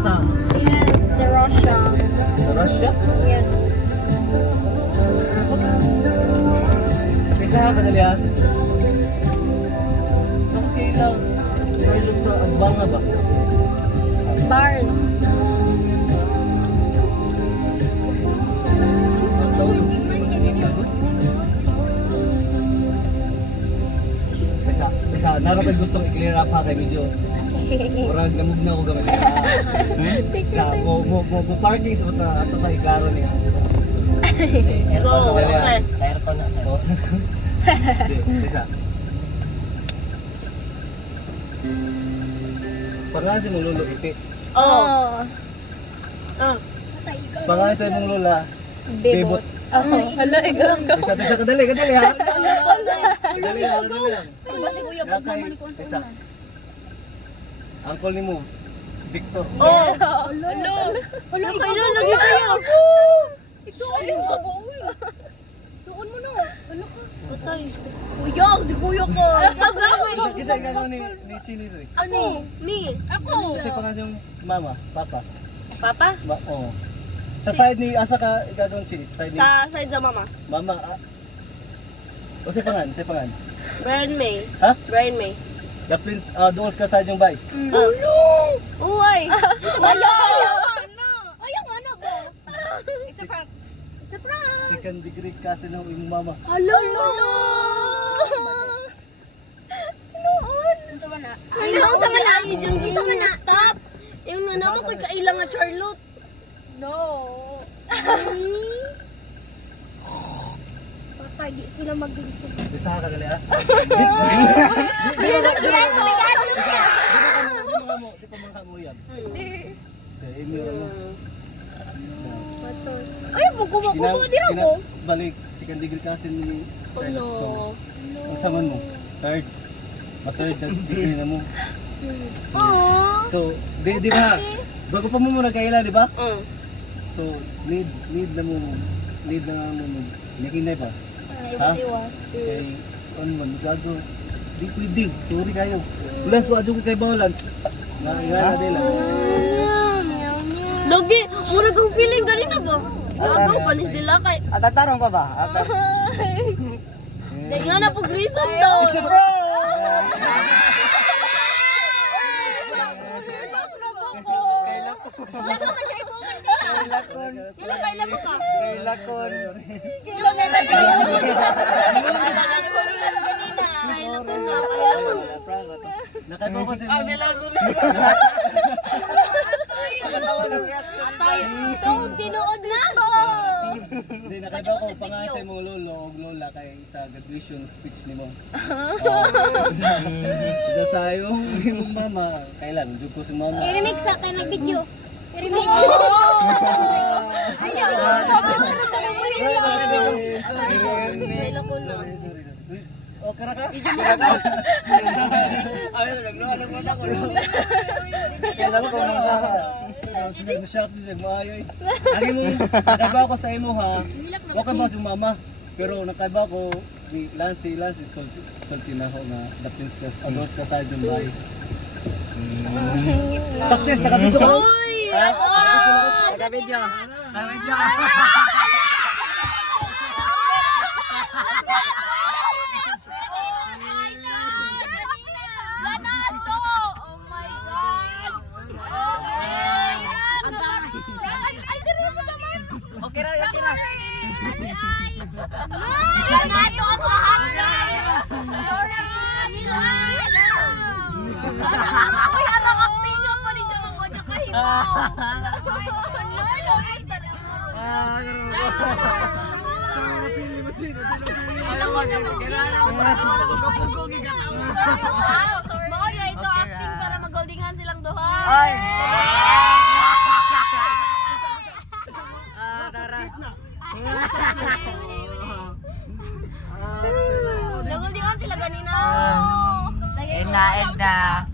sa Yes, sa Russia. Russia? Yes. Isa ka kadalias? Okay lang. Charlotte sa Agbanga ba? Bars. Ang taon? Isa, narapag gustong i-clear up ha kay medyo. Murag namug na ako gamit. Mo parking sa mata ato tayo klaro niya. Go, okay. Sa aircon na, sir. Isa. Pangalan sa mong lolo, iti. Oh. Pangalan sa mong lola, Bebot. Oh, hala, ikaw. Isa, kadali ha. Kadali ha, kadali lang. Basi kuya, Kaya kay, isa. Uncle ni mo, Victor. Oh. Hello. Hello, ikaw lagi kayo. Ikaw ayun sa buuin. Suon mo no. Ano ka? Patay. Kuya, si kuya ko. Kisa ikaw ni Chini rin. Ako. Ni. Ako. Kasi pangalan yung mama, papa. Papa? Oo. Sa side ni, asa ka gagawin Chini? Sa side ni Sa side sa mama. mama. O si pangan, Brian May. Ha? Brian May. The prince, doon ka side yung bay. Hello! Uy! Wala! Ayaw ano ba? It's a prank. It's a prank! Second degree kasi na yung mama. Hello! Tinuon! Ano ba na? Ano ba na? Yung stop! Yung naman ko kailang nga Charlotte. No! Patay, di sila mag-gising. Isa ka dali ha. Di pa mga kamuyan. Sa inyo naman. Ay, buko-buko din ako. Balik, second degree kasi ni Charlotte. So, ang saman mo, third. Ma-third na degree na mo. So, di ba? Bago pa mo muna kaila, di ba? So, need na mo nakinay pa. Ha? Kay, ano man, gago. Di pwede, sorry kayo. Ulan, so adyo ko kay Bawlan. Nga din lang. Lagi, mura kong feeling ganina ba? Gago, panis sila kay... Atatarong pa ba? Dahil nga na pag-reason daw. Lakon. Kailan kailan mo ka? Lakon. Kailan kailan ka? Nakaiba ko si Atay, tawag tinuod na ako. Hindi, nakaiba ko pangalan sa mong lolo o lola kay sa graduation speech ni mo. Sa sayo, mong mama, kailan? Diyog ko si mama. I-remix sa akin ng video. I-remix. Ayaw. Okay ra ka? Kailan ko nang Sige, na-shock siya maayoy. Lagi mo, nakaiba ko sa imo ha. Huwag ka ba si mama? Pero nakaiba ko, ni Lancy, salty na ako na the princess, adores ka sa yung bahay. Success, nakabito ka? Uy! Naka-video. Naka-video. Okay ra, okay ra. Leonardo ako hotline! Uy, ano ka pinga pa rin dyan ako dyan kahibaw? Mauya, ito acting para mag-goldingan silang duha. Ay. Tara. Nag-goldingan sila ganina. Edna.